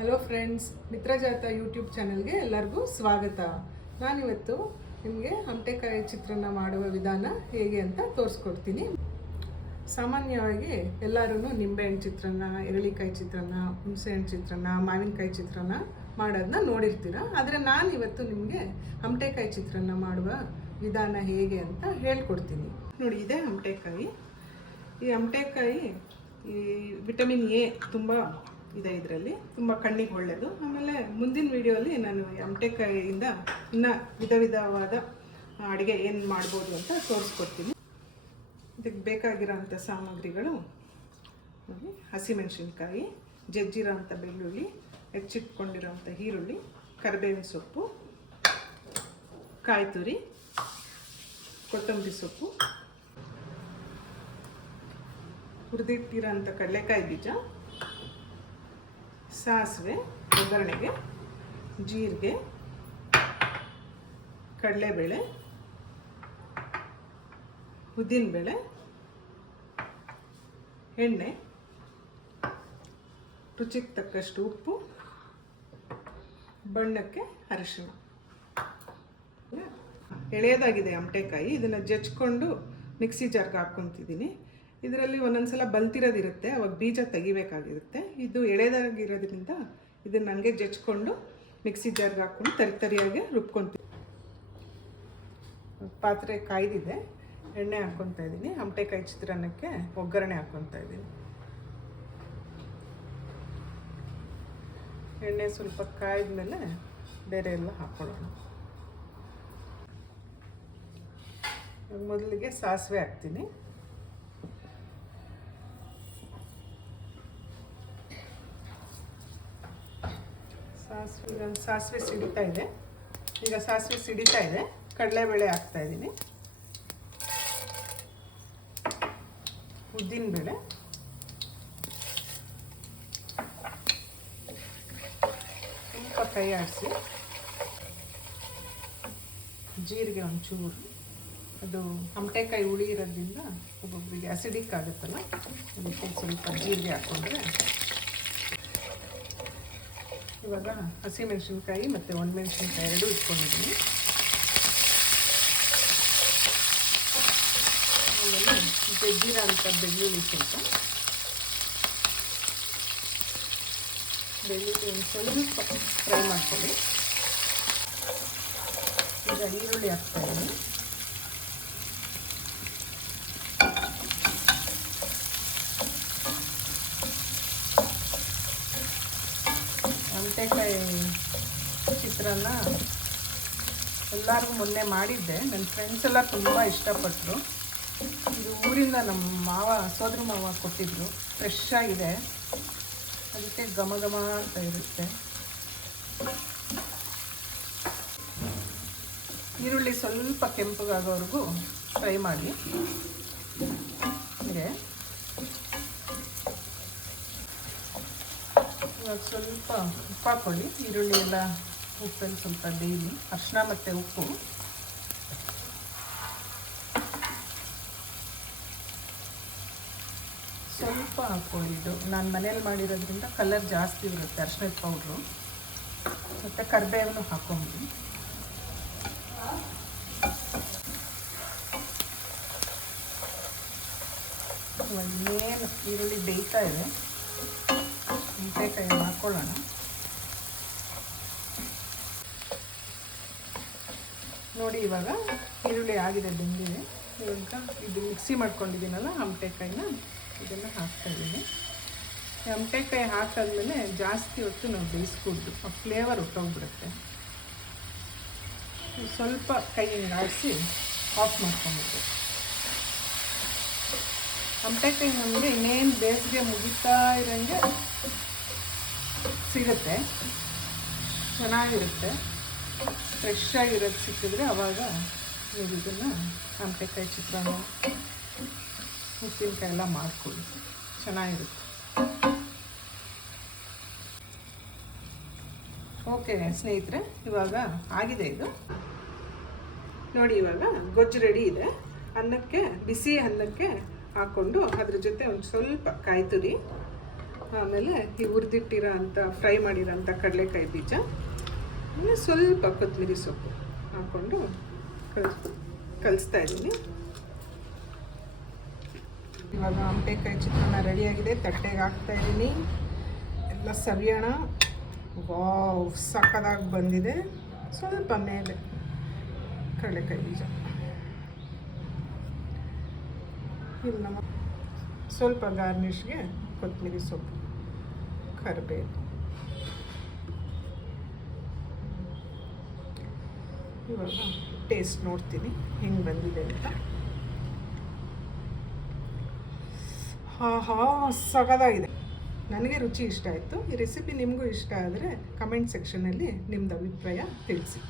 Hello friends, ಮಿತ್ರಜಾತ YouTube ಚಾನಲ್ಗೆ ಎಲ್ಲರಿಗೂ ಸ್ವಾಗತ. ನಾನಿವತ್ತು ನಿಮಗೆ ಹಮಟೆಕಾಯಿ ಚಿತ್ರಾನ್ನ ಮಾಡುವ ವಿಧಾನ ಹೇಗೆ ಅಂತ ತೋರಿಸ್ಕೊಡ್ತೀನಿ. ಸಾಮಾನ್ಯವಾಗಿ ಎಲ್ಲರೂ ನಿಂಬೆಹಣ್ಣು ಚಿತ್ರಾನ್ನ, ಎರಳಿಕಾಯಿ ಚಿತ್ರಾನ್ನ, ಹುಣಸೆಹಣ್ಣು ಚಿತ್ರಾನ್ನ, ಮಾವಿನಕಾಯಿ ಚಿತ್ರಾನ್ನ ಮಾಡೋದನ್ನ ನೋಡಿರ್ತೀರ. ಆದರೆ ನಾನಿವತ್ತು ನಿಮಗೆ ಹಮಟೆಕಾಯಿ ಚಿತ್ರಾನ್ನ ಮಾಡುವ ವಿಧಾನ ಹೇಗೆ ಅಂತ ಹೇಳ್ಕೊಡ್ತೀನಿ. ನೋಡಿ, ಇದೆ ಹಮಟೆಕಾಯಿ. ಈ ಹಮಟೆಕಾಯಿ ಈ ವಿಟಮಿನ್ ಎ ತುಂಬ ಇದೆ, ಇದರಲ್ಲಿ ತುಂಬ ಕಣ್ಣಿಗೆ ಒಳ್ಳೆಯದು. ಆಮೇಲೆ ಮುಂದಿನ ವಿಡಿಯೋಲಿ ನಾನು ಹಮಟೆಕಾಯಿಯಿಂದ ಇನ್ನೂ ವಿಧವಾದ ಅಡುಗೆ ಏನು ಮಾಡ್ಬೋದು ಅಂತ ತೋರಿಸ್ಕೊಡ್ತೀನಿ. ಇದಕ್ಕೆ ಬೇಕಾಗಿರೋಂಥ ಸಾಮಗ್ರಿಗಳು ನೋಡಿ: ಹಸಿಮೆಣಸಿನ್ಕಾಯಿ, ಜಜ್ಜಿರೋ ಅಂಥ ಬೆಳ್ಳುಳ್ಳಿ, ಹೆಚ್ಚಿಟ್ಕೊಂಡಿರೋಂಥ ಈರುಳ್ಳಿ, ಕರಿಬೇವಿನ ಸೊಪ್ಪು, ಕಾಯಿ ತುರಿ, ಕೊತ್ತಂಬರಿ ಸೊಪ್ಪು, ಹುರಿದಿಟ್ಟಿರೋಂಥ ಕಡಲೆಕಾಯಿ ಬೀಜ, ಸಾಸಿವೆ ಒಗ್ಗರಣೆಗೆ, ಜೀರಿಗೆ, ಕಡಲೆಬೇಳೆ, ಉದ್ದಿನಬೇಳೆ, ಎಣ್ಣೆ, ರುಚಿಗೆ ತಕ್ಕಷ್ಟು ಉಪ್ಪು, ಬಣ್ಣಕ್ಕೆ ಅರಿಶಿಣ. ಎಳೆಯದಾಗಿದೆ ಹಮಟೆಕಾಯಿ. ಇದನ್ನು ಜಜ್ಕೊಂಡು ಮಿಕ್ಸಿ ಜಾರ್ಗೆ ಹಾಕ್ಕೊತಿದ್ದೀನಿ. ಇದರಲ್ಲಿ ಒಂದೊಂದ್ಸಲ ಬಲ್ತಿರೋದಿರುತ್ತೆ, ಅವಾಗ ಬೀಜ ತೆಗಿಬೇಕಾಗಿರುತ್ತೆ. ಇದು ಎಳೆದಾಗಿರೋದ್ರಿಂದ ಇದನ್ನು ನನಗೆ ಜಜ್ಕೊಂಡು ಮಿಕ್ಸಿ ಜಾರ್ಗೆ ಹಾಕ್ಕೊಂಡು ತರಿಯಾಗಿ ರುಬ್ಕೊತೀನಿ. ಪಾತ್ರೆ ಕಾಯ್ದಿದೆ, ಎಣ್ಣೆ ಹಾಕ್ಕೊತಾ ಇದ್ದೀನಿ. ಹಮಟೆಕಾಯಿ ಚಿತ್ರಾನ್ನಕ್ಕೆ ಒಗ್ಗರಣೆ ಹಾಕ್ಕೊತಾ ಇದ್ದೀನಿ. ಎಣ್ಣೆ ಸ್ವಲ್ಪ ಕಾಯ್ದ ಮೇಲೆ ಬೇರೆ ಎಲ್ಲ ಹಾಕ್ಕೊಳ್ಳೋಣ. ಮೊದಲಿಗೆ ಸಾಸಿವೆ ಹಾಕ್ತೀನಿ. ಸಾಸಿವೆ ಸಿಡಿತಾ ಇದೆ. ಈಗ ಸಾಸಿವೆ ಸಿಡಿತಾ ಇದೆ, ಕಡಲೆಬೇಳೆ ಹಾಕ್ತಾ ಇದ್ದೀನಿ, ಉದ್ದಿನಬೇಳೆ, ಸ್ವಲ್ಪ ಕೈ ಆಡಿಸಿ, ಜೀರಿಗೆ ಒಂಚೂರು. ಅದು ಹಮಟೆಕಾಯಿ ಹುಳಿ ಇರೋದ್ರಿಂದ ಒಬ್ಬೊಬ್ಬರಿಗೆ ಅಸಿಡಿಕ್ ಆಗುತ್ತಲ್ಲ, ಅದಕ್ಕೆ ಸ್ವಲ್ಪ ಜೀರಿಗೆ ಹಾಕ್ಕೊಂಡ್ರೆ. ಇವಾಗ ಹಸಿಮೆಣಸಿನ್ಕಾಯಿ ಮತ್ತು ಒಣಮೆಣಸಿನ್ಕಾಯಿ ಎರಡೂ ಇಟ್ಕೊಂಡಿದ್ದೀನಿ. ಆಮೇಲೆ ಜಜ್ಜಿರೋ ಅಂಥ ಬೆಳ್ಳುಳ್ಳಿ, ಬೆಳ್ಳುಳ್ಳಿ ಸ್ವಲ್ಪ ಫ್ರೈ ಮಾಡ್ಕೊಳ್ಳಿ. ಈಗ ಈರುಳ್ಳಿ ಹಾಕ್ತಾಯಿದ್ದೀನಿ. ಹಮಟೆಕಾಯಿ ಚಿತ್ರಾನ್ನ ಎಲ್ಲರಿಗೂ ಮೊನ್ನೆ ಮಾಡಿದ್ದೆ. ನನ್ನ ಫ್ರೆಂಡ್ಸ್ ಎಲ್ಲ ತುಂಬ ಇಷ್ಟಪಟ್ಟರು. ಇದು ಊರಿಂದ ನಮ್ಮ ಸೋದರ ಮಾವ ಕೊಟ್ಟಿದ್ರು. ಫ್ರೆಶ್ ಆಗಿದೆ, ಅದಕ್ಕೆ ಘಮ ಘಮ ಅಂತ ಇರುತ್ತೆ. ಈರುಳ್ಳಿ ಸ್ವಲ್ಪ ಕೆಂಪಗಾಗೋವರೆಗೂ ಫ್ರೈ ಮಾಡಿ. ಹೀಗೆ ಇವಾಗ ಸ್ವಲ್ಪ ಉಪ್ಪು ಹಾಕ್ಕೊಳ್ಳಿ. ಈರುಳ್ಳಿ ಎಲ್ಲ ಉಪ್ಪಲ್ಲಿ ಸ್ವಲ್ಪ ಬೇಯಲಿ. ಅರಿಶಿನ ಮತ್ತು ಉಪ್ಪು, ಸ್ವಲ್ಪ ಹಾಕ್ಕೊಳ್ಳಿ. ಇದು ನಾನು ಮನೇಲಿ ಮಾಡಿರೋದ್ರಿಂದ ಕಲರ್ ಜಾಸ್ತಿ ಇರುತ್ತೆ. ಅರಿಶಿನದ ಪೌಡ್ರು ಮತ್ತು ಕರಿಬೇವನ್ನು ಹಾಕ್ಕೊಂಬಿಡಿ. ಇನ್ನೇನು ಈರುಳ್ಳಿ ಬೇಯ್ತಾ ಇದೆ, ಹಮಟೆಕಾಯಿ ಹಾಕ್ಕೊಳ್ಳೋಣ. ನೋಡಿ, ಇವಾಗ ಈರುಳ್ಳಿ ಆಗಿದೆ, ಬೆಂದಿದೆ. ಇವಾಗ ಇದು ಮಿಕ್ಸಿ ಮಾಡ್ಕೊಂಡಿದ್ದೀನಲ್ಲ ಹಮಟೆಕಾಯಿನ, ಇದನ್ನು ಹಾಕ್ತಾಯಿದ್ದೀನಿ. ಹಮಟೆಕಾಯಿ ಹಾಕಾದ್ಮೇಲೆ ಜಾಸ್ತಿ ಹೊತ್ತು ನಾವು ಬೇಯಿಸ್ಕೊಡ್ದು, ಆ ಫ್ಲೇವರ್ ಹೊಟ್ಟೋಗ್ಬಿಡುತ್ತೆ. ಸ್ವಲ್ಪ ಕೈ ಹಿಂಗೆ ಆಡಿಸಿ ಆಫ್ ಮಾಡ್ಕೊಂಬಿಟ್ಟು. ಹಮಟೆಕಾಯಿ ನಮಗೆ ಇನ್ನೇನು ಬೇಸಿಗೆ ಮುಗಿತಾ ಇರೋಂಗೆ ಸಿಗುತ್ತೆ, ಚೆನ್ನಾಗಿರುತ್ತೆ. ಫ್ರೆಶ್ ಆಗಿರೋದು ಸಿಕ್ಕಿದ್ರೆ ಆವಾಗ ನೀವು ಇದನ್ನು ಹಮಟೆಕಾಯಿ ಚಿತ್ರಾನ್ನ, ಉಪ್ಪಿನಕಾಯಿ ಎಲ್ಲ ಮಾಡ್ಕೊಳ್ಳಿ, ಚೆನ್ನಾಗಿರುತ್ತೆ. ಓಕೆ ಸ್ನೇಹಿತರೆ, ಇವಾಗ ಆಗಿದೆ ಇದು. ನೋಡಿ, ಇವಾಗ ಗೊಜ್ಜು ರೆಡಿ ಇದೆ. ಅನ್ನಕ್ಕೆ, ಬಿಸಿ ಅನ್ನಕ್ಕೆ ಹಾಕ್ಕೊಂಡು ಅದ್ರ ಜೊತೆ ಒಂದು ಸ್ವಲ್ಪ ಕಾಯಿ ತುರಿ, ಆಮೇಲೆ ಈ ಹುರಿದಿಟ್ಟಿರೋ ಅಂಥ ಫ್ರೈ ಮಾಡಿರೋ ಅಂಥ ಕಡಲೆಕಾಯಿ ಬೀಜ, ಆಮೇಲೆ ಸ್ವಲ್ಪ ಕೊತ್ತಂಬರಿ ಸೊಪ್ಪು ಹಾಕ್ಕೊಂಡು ಕಲಿಸ್ತಾ ಇದ್ದೀನಿ. ಇವಾಗ ಆಮಟೆಕಾಯಿ ಚಿತ್ರಾನ್ನ ರೆಡಿಯಾಗಿದೆ. ತಟ್ಟೆಗೆ ಹಾಕ್ತಾ ಇದ್ದೀನಿ. ಎಲ್ಲ ಸವಿಯೋಣ. ವಾವ್, ಸಕ್ಕದಾಗಿ ಬಂದಿದೆ. ಸ್ವಲ್ಪ ಮೇಲೆ ಕಡಲೆಕಾಯಿ ಬೀಜ, ಇಲ್ಲ ಸ್ವಲ್ಪ ಗಾರ್ನಿಷ್ಗೆ ಕೊತ್ತಂಬರಿ ಸೊಪ್ಪು, ಕರಿಬೇವು. ಇವಾಗ ಟೇಸ್ಟ್ ನೋಡ್ತೀನಿ ಹೆಂಗೆ ಬಂದಿದೆ ಅಂತ. ಹಾ ಸಖತ್ತಾಗಿದೆ. ನನಗೆ ರುಚಿ ಇಷ್ಟ ಆಯಿತು. ಈ ರೆಸಿಪಿ ನಿಮಗೂ ಇಷ್ಟ ಆದರೆ ಕಮೆಂಟ್ ಸೆಕ್ಷನಲ್ಲಿ ನಿಮ್ಮದು ಅಭಿಪ್ರಾಯ ತಿಳಿಸಿ.